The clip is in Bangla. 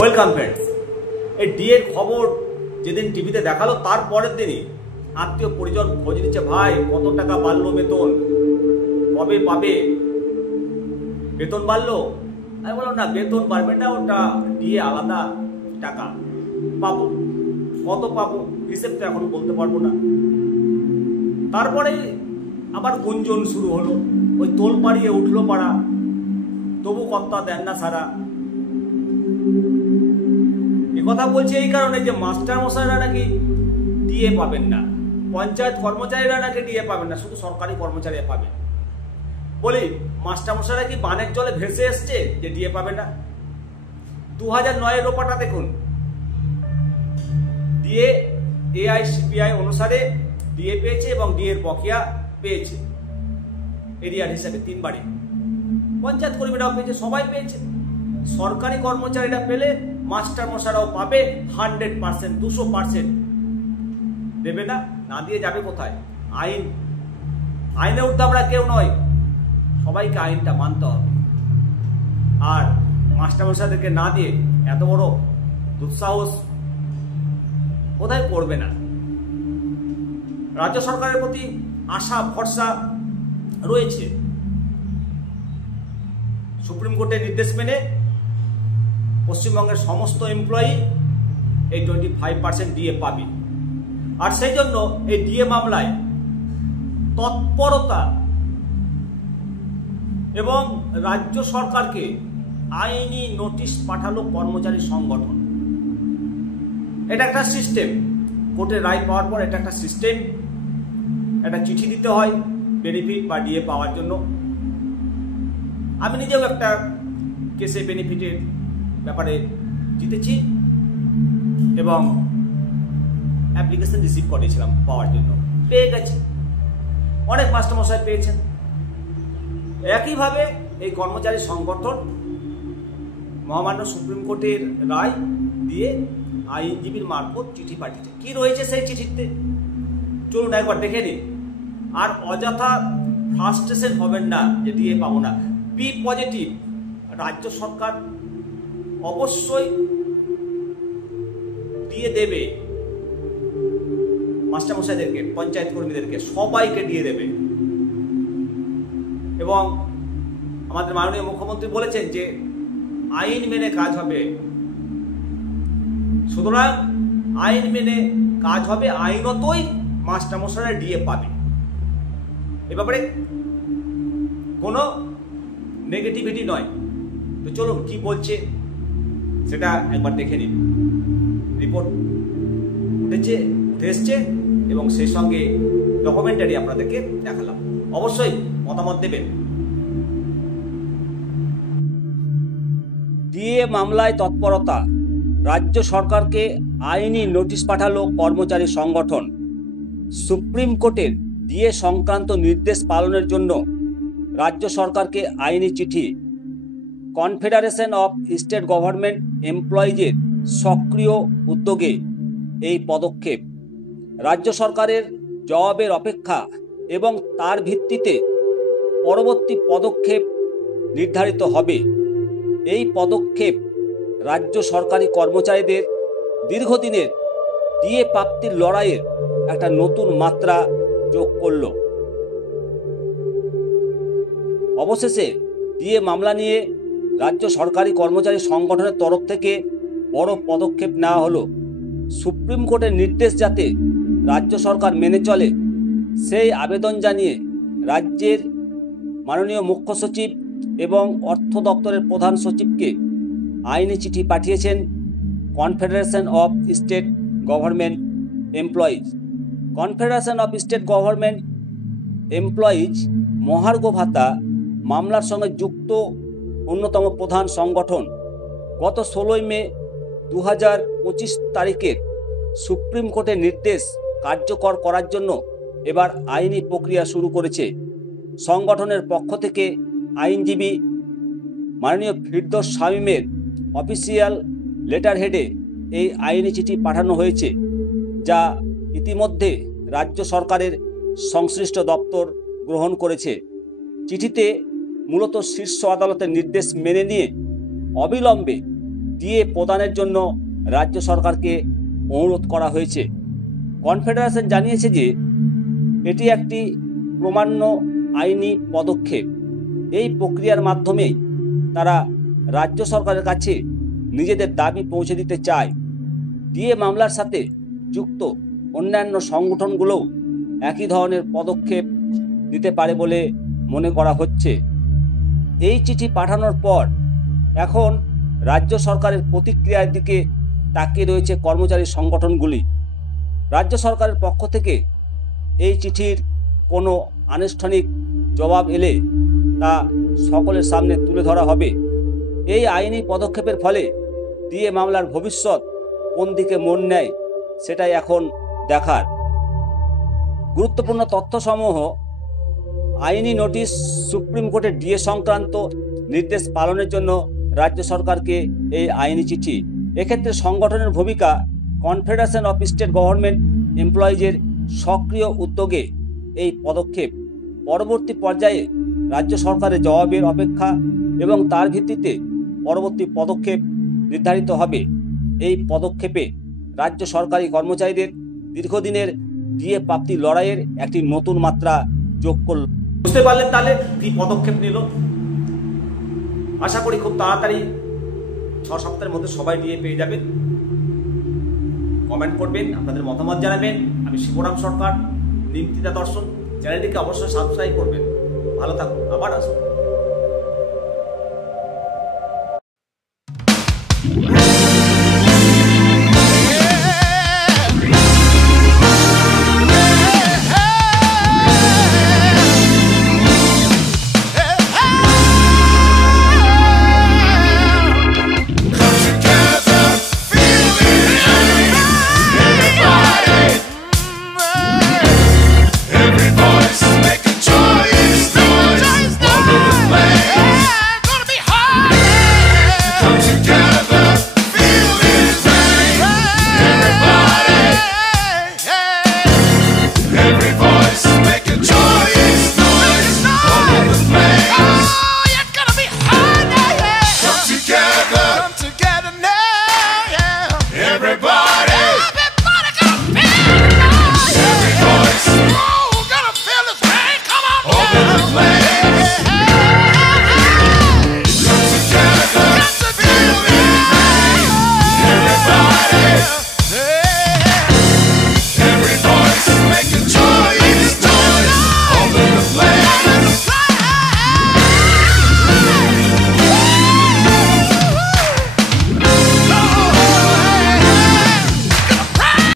Welcome friends. এই ডিএর খবর যেদিন টিভিতে দেখালো তার পরের দিনই আত্মীয় পরিজন খোঁজ নিচ্ছে, ভাই কত টাকা বাড়লো বেতন, কবে পাবে, বেতন বাড়লো। আমি বললাম না, বেতন বাড়বে না, ওটা ডিএ আলাদা টাকা পাবো, কত পাবো হিসেব তো এখন বলতে পারবো না। তারপরে আবার গুঞ্জন শুরু হলো, ওই তোল পাড়িয়ে উঠলো পাড়া, তবু কর্তা দেন না সারা। কথা বলছি এই কারণে যে মাস্টার মশাইরা নাকি ডিএ পাবেন না, পঞ্চায়েত কর্মচারীরা নাকি ডিএ পাবেন না, শুধু সরকারি কর্মচারীরা পাবেন। বলি মাস্টার মশাইরা কি বানের জলে ভেসে এসছে যে ডিএ পাবে না? 2009-এর রোপাটা দেখুন, ডিএ এআইসিপিআই অনুসারে ডিএ পেয়েছে এবং ডিএর বকেয়া পেয়েছে এরিয়ার হিসাবে 3 বারে। পঞ্চায়েত কর্মীরাও পেয়েছে, সবাই পেয়েছে। সরকারি কর্মচারীরা পেলে মাস্টার মশাইরাও পাবে 100%, 200%। দেবে না, না দিয়ে যাবে কোথায়? আইনের ঊর্ধ্বে আমরা কেউ নয়, সবাইকে আইনটা মানতে হবে। আর মাস্টার মশাইদেরকে না দিয়ে এত বড় দুঃসাহস কোথায় করবে না। রাজ্য সরকারের প্রতি আশা ভরসা রয়েছে। সুপ্রিম কোর্টের নির্দেশ মেনে পশ্চিমবঙ্গের সমস্ত এমপ্লয়ি এই 25% ডিএ পাবে। আর সেই জন্য এই ডিএ মামলায় তৎপরতা এবং রাজ্য সরকারকে আইনি নোটিশ পাঠালো কর্মচারী সংগঠন। এটা একটা সিস্টেম, কোর্টের রায় পাওয়ার পর এটা একটা সিস্টেম। একটা চিঠি দিতে হয় বেনিফিট বা ডিএ পাওয়ার জন্য। আমি নিজেও একটা কেসে বেনিফিটের ব্যাপারে জিতেছি এবং অ্যাপ্লিকেশন রিসিভ করেছিলাম পাওয়ার জন্য, পেয়ে গেছি। অনেক মাস্টারমশাই পেয়েছেন। একইভাবে এই কর্মচারী সংগঠন মহামান্য সুপ্রিম কোর্টের রায় দিয়ে আইনজীবীর মারফত চিঠি পাঠিয়েছে। কি রয়েছে সেই চিঠিতে চলুন একবার দেখে নিন। আর অযথা ফ্রাস্ট্রেশন হবেন না যে ডিএ পাবো না। Be positive. রাজ্য সরকার অবশ্যই দিয়ে দেবে, মাস্টারমশাইদেরকে, পঞ্চায়েত কর্মীদেরকে, সবাইকে দিয়ে দেবে। এবং আমাদের মাননীয় মুখ্যমন্ত্রী বলেছেন যে আইন মেনে কাজ হবে। সুতরাং আইন মেনে কাজ হবে, আইনতই মাস্টারমশাইরা ডিএ পাবে। এ ব্যাপারে কোনো নেগেটিভিটি নয়। তো চলুন কি বলছে সেটা একবার দেখে নিন। রিপোর্ট উঠে এসছে এবং সেই সঙ্গে ডকুমেন্টারি আপনাদেরকে দেখালাম। অবশ্যই মতামত দেবেন। ডিএ মামলায় তৎপরতা, রাজ্য সরকারকে আইনি নোটিশ পাঠালো কর্মচারী সংগঠন। সুপ্রিম কোর্টের ডিএ সংক্রান্ত নির্দেশ পালনের জন্য রাজ্য সরকারকে আইনি চিঠি। কনফেডারেশন অফ স্টেট গভর্নমেন্ট এমপ্লয়িজের সক্রিয় উদ্যোগে এই পদক্ষেপ। রাজ্য সরকারের জবাবের অপেক্ষা এবং তার ভিত্তিতে পরবর্তী পদক্ষেপ নির্ধারিত হবে। এই পদক্ষেপ রাজ্য সরকারি কর্মচারীদের দীর্ঘদিনের ডিএ প্রাপ্তির লড়াইয়ের একটা নতুন মাত্রা যোগ করল। অবশেষে ডিএ মামলা নিয়ে রাজ্য সরকারি কর্মচারী সংগঠনের তরফ থেকে বড় পদক্ষেপ নেওয়া হলো। সুপ্রিম কোর্টের নির্দেশ যাতে রাজ্য সরকার মেনে চলে সেই আবেদন জানিয়ে রাজ্যের মাননীয় মুখ্য সচিব এবং অর্থ দপ্তরের প্রধান সচিবকে আইনি চিঠি পাঠিয়েছেন confederation of state government employees. Confederation of state government employees মহার্ঘ ভাতা মামলার সঙ্গে যুক্ত অন্যতম প্রধান সংগঠন। গত 16 মে 2025 তারিখের সুপ্রিম কোর্টের নির্দেশ কার্যকর করার জন্য এবার আইনি প্রক্রিয়া শুরু করেছে। সংগঠনের পক্ষ থেকে আইনজীবী মাননীয় ফিরদৌস শামীমের অফিসিয়াল লেটার হেডে এই আইনি চিঠি পাঠানো হয়েছে, যা ইতিমধ্যে রাজ্য সরকারের সংশ্লিষ্ট দপ্তর গ্রহণ করেছে। চিঠিতে মূলত শীর্ষ আদালতের নির্দেশ মেনে নিয়ে অবিলম্বে ডিএ প্রদানের জন্য রাজ্য সরকারকে অনুরোধ করা হয়েছে। কনফেডারেশন জানিয়েছে যে এটি একটি প্রমাণ্য আইনি পদক্ষেপ। এই প্রক্রিয়ার মাধ্যমেই তারা রাজ্য সরকারের কাছে নিজেদের দাবি পৌঁছে দিতে চায়। ডিএ মামলার সাথে যুক্ত অন্যান্য সংগঠনগুলোও একই ধরনের পদক্ষেপ নিতে পারে বলে মনে করা হচ্ছে। এই চিঠি পাঠানোর পর এখন রাজ্য সরকারের প্রতিক্রিয়ার দিকে তাকিয়ে রয়েছে কর্মচারী সংগঠনগুলি। রাজ্য সরকারের পক্ষ থেকে এই চিঠির কোনো আনুষ্ঠানিক জবাব এলে তা সকলের সামনে তুলে ধরা হবে। এই আইনি পদক্ষেপের ফলে ডিএ মামলার ভবিষ্যৎ কোন দিকে মন নেয় সেটাই এখন দেখার। গুরুত্বপূর্ণ তথ্যসমূহ: আইনি নোটিশ, সুপ্রিম কোর্টের ডিএ সংক্রান্ত নির্দেশ পালনের জন্য রাজ্য সরকারকে এই আইনি চিঠি। এক্ষেত্রে সংগঠনের ভূমিকা: কনফেডারেশন অফ স্টেট গভর্নমেন্ট এমপ্লয়িজের সক্রিয় উদ্যোগে এই পদক্ষেপ। পরবর্তী পর্যায়ে রাজ্য সরকারের জবাবের অপেক্ষা এবং তার ভিত্তিতে পরবর্তী পদক্ষেপ নির্ধারিত হবে। এই পদক্ষেপে রাজ্য সরকারি কর্মচারীদের দীর্ঘদিনের ডিএ প্রাপ্তি লড়াইয়ের একটি নতুন মাত্রা যোগ করল। বুঝতে পারলেন তাহলে কি পদক্ষেপ নিল। আশা করি খুব তাড়াতাড়ি 6 সপ্তাহের মধ্যে সবাই ডিএ পেয়ে যাবেন। কমেন্ট করবেন, আপনাদের মতামত জানাবেন। আমি শিবরাম সরকার, নিমতিতা দর্শন। চ্যানেলটিকে অবশ্যই সাবস্ক্রাইব করবেন। ভালো থাকুন, আবার আসুন।